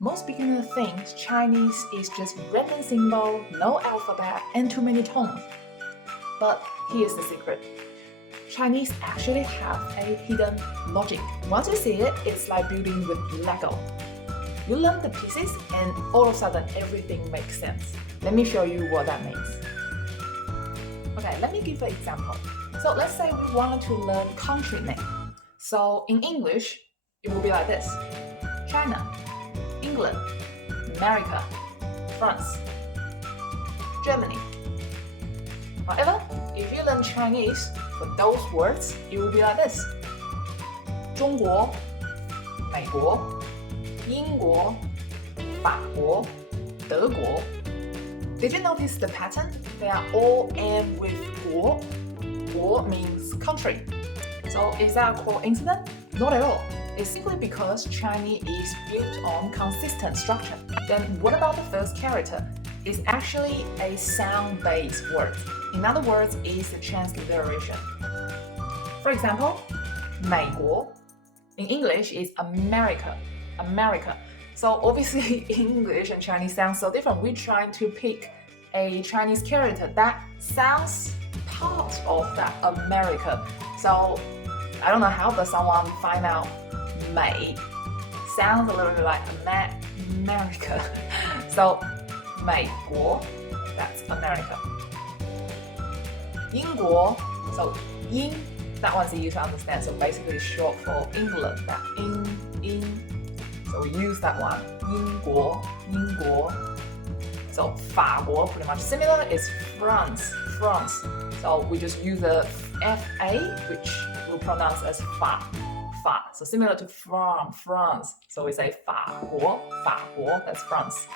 Most beginners think Chinese is just random symbol, no alphabet, and too many tones. But here's the secret. Chinese actually have a hidden logic. Once you see it, it's like building with Lego. You learn the pieces and all of a sudden everything makes sense. Let me show you what that means. Okay, let me give an example. So let's say we wanted to learn country name. So in English, it will be like this. China, England, America, France, Germany. However, if you learn Chinese, for those words, it will be like this. 中国, 美国, 英国, 法国, 德国. Did you notice the pattern? They are all end with 国. 国 means country. So is that a coincidence? Not at all. It's simply because Chinese is built on consistent structure. Then what about the first character? It's actually a sound-based word. In other words, it's a transliteration. For example, 美国 in English is America. America. So obviously English and Chinese sound so different. We're trying to pick a Chinese character that sounds part of that America. So I don't know how does someone find out 美 sounds a little bit like America. So 美国 that's America. 英国 so 英 that one's easy to understand. So basically it's short for England. That in so we use that one. 英国 英国. So 法国 pretty much similar. It's France. So we just use the FA, which we'll pronounce as 法. So similar to from France. So we say 法国, that's France.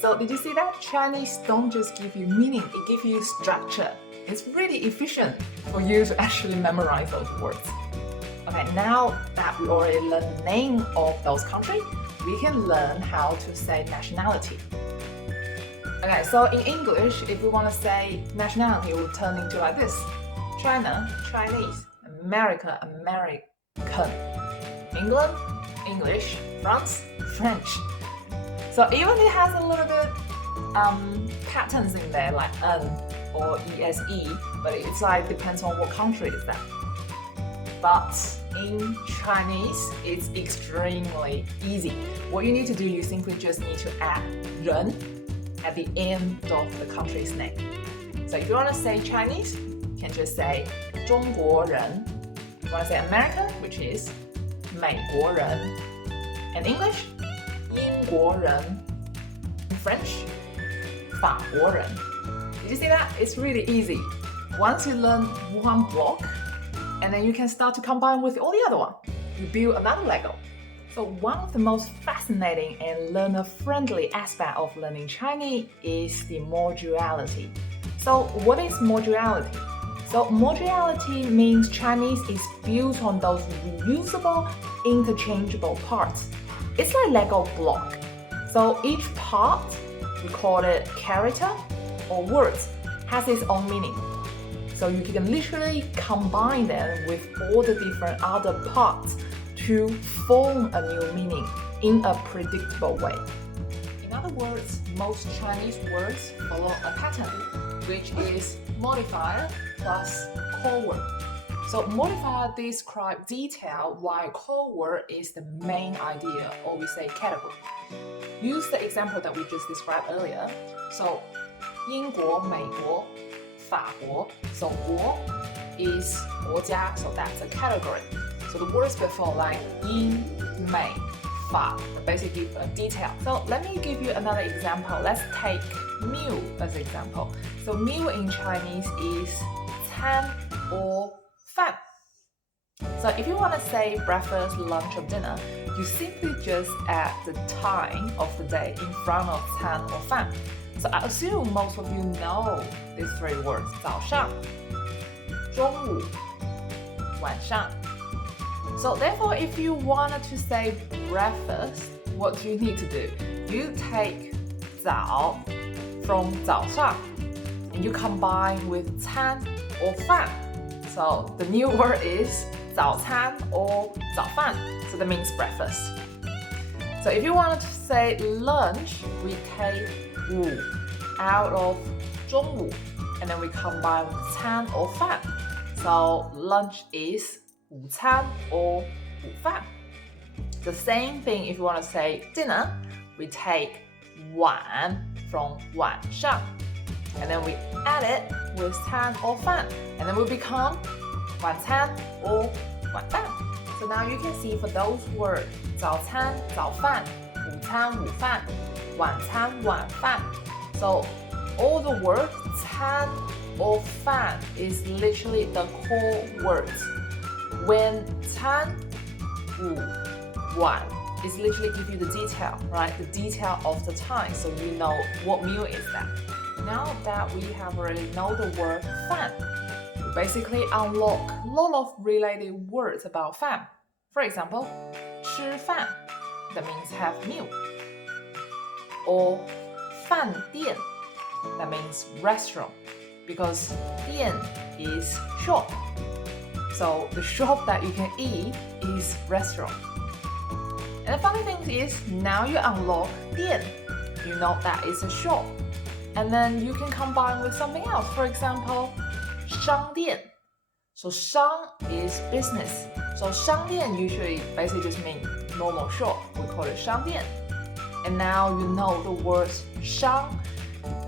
So did you see that? Chinese don't just give you meaning, it gives you structure. It's really efficient for you to actually memorize those words. Okay, now that we already learned the name of those countries, we can learn how to say nationality. Okay, so in English, if we want to say nationality, it will turn into like this. China, Chinese. America, American. England, English. France, French. So even it has a little bit patterns in there like or ese, but it's like depends on what country is that. But in Chinese, it's extremely easy. What you need to do, you simply just need to add 人 at the end of the country's name. So if you want to say Chinese, you can just say 中国人. You want to say American, which is 美国人. And English, 英国人. In French, 法国人. Did you see that? It's really easy. Once you learn one block, and then you can start to combine with all the other one. You build another Lego. So one of the most fascinating and learner-friendly aspect of learning Chinese is the modularity. So what is modularity? So modularity means Chinese is built on those reusable, interchangeable parts. It's like Lego block. So each part, we call it character or words, has its own meaning. So you can literally combine them with all the different other parts to form a new meaning in a predictable way. In other words, most Chinese words follow a pattern, which is modifier plus core word. So modifier describe detail while core word is the main idea, or we say category. Use the example that we just described earlier. So 英国, 美国, 法国. So 国 is 国家, so that's a category. So the words before like 英, 美, 法 basically give a detail. So let me give you another example. Let's take meal as an example. So meal in Chinese is 餐 or 饭. So if you want to say breakfast, lunch or dinner, you simply just add the time of the day in front of 餐 or 饭. So I assume most of you know these three words. 早上, 中午, 晚上. So therefore, if you wanted to say breakfast, what do you need to do? You take 早 from 早上 and you combine with 餐 or 饭. So the new word is 早餐 or 早饭. So that means breakfast. So if you wanted to say lunch, we take 午 out of 中午 and then we combine with 餐 or 饭. So lunch is 午餐 or 午饭. The same thing if you want to say dinner, we take 晚 from 晚上 and then we add it with 餐 or 饭 and then we become 晚餐 or 晚饭. So now you can see for those words 早餐早饭 午餐午饭 晚餐晚饭. So all the words 餐 or 饭 is literally the core words. When 餐 午 晚 is literally give you the detail, right? The detail of the time, so you know what meal is that. Now that we have already know the word 饭, we basically unlock a lot of related words about 饭. For example, 吃饭, that means have meal. Or 饭店, that means restaurant, because 店 is shop. So the shop that you can eat is restaurant. And the funny thing is, now you unlock 店, you know that is a shop. And then you can combine with something else. For example, 商店. So 商 is business. So 商店 usually basically just means normal shop. We call it 商店. And now you know the word 商.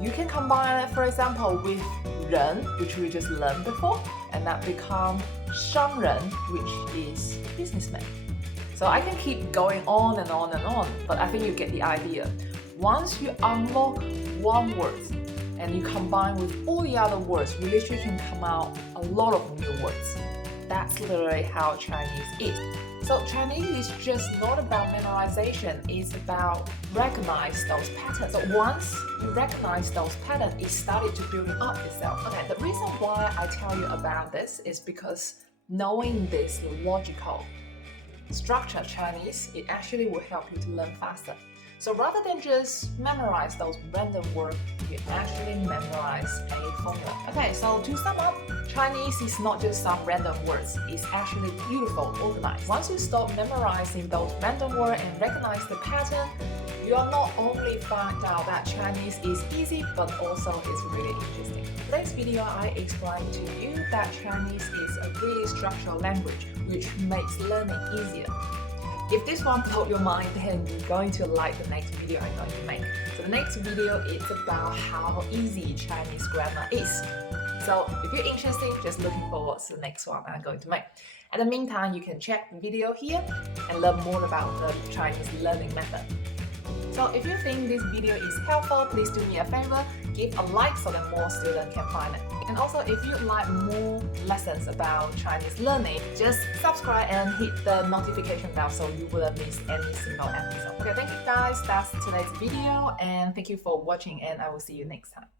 You can combine it, for example, with 人, which we just learned before, and that become 商人, which is businessman. So I can keep going on and on and on, but I think you get the idea. Once you unlock one word and you combine with all the other words, you literally can come out a lot of new words. That's literally how Chinese is. So Chinese is just not about memorization, it's about recognize those patterns. So once you recognize those patterns, it started to building up itself. Okay, the reason why I tell you about this is because knowing this logical structure of Chinese, it actually will help you to learn faster. So rather than just memorize those random words, you actually memorize a formula. Okay, so to sum up, Chinese is not just some random words, it's actually beautiful, organized. Once you stop memorizing those random words and recognize the pattern, you are not only find out that Chinese is easy, but also it's really interesting. In today's video, I explained to you that Chinese is a really structured language, which makes learning easier. If this one blew your mind, then you're going to like the next video I'm going to make. So the next video is about how easy Chinese grammar is. So if you're interested, just looking forward to the next one I'm going to make. In the meantime, you can check the video here and learn more about the Chinese learning method. So if you think this video is helpful, please do me a favor, give a like so that more students can find it. And also if you'd like more lessons about Chinese learning, just subscribe and hit the notification bell so you wouldn't miss any single episode. Okay, thank you guys, that's today's video and thank you for watching and I will see you next time.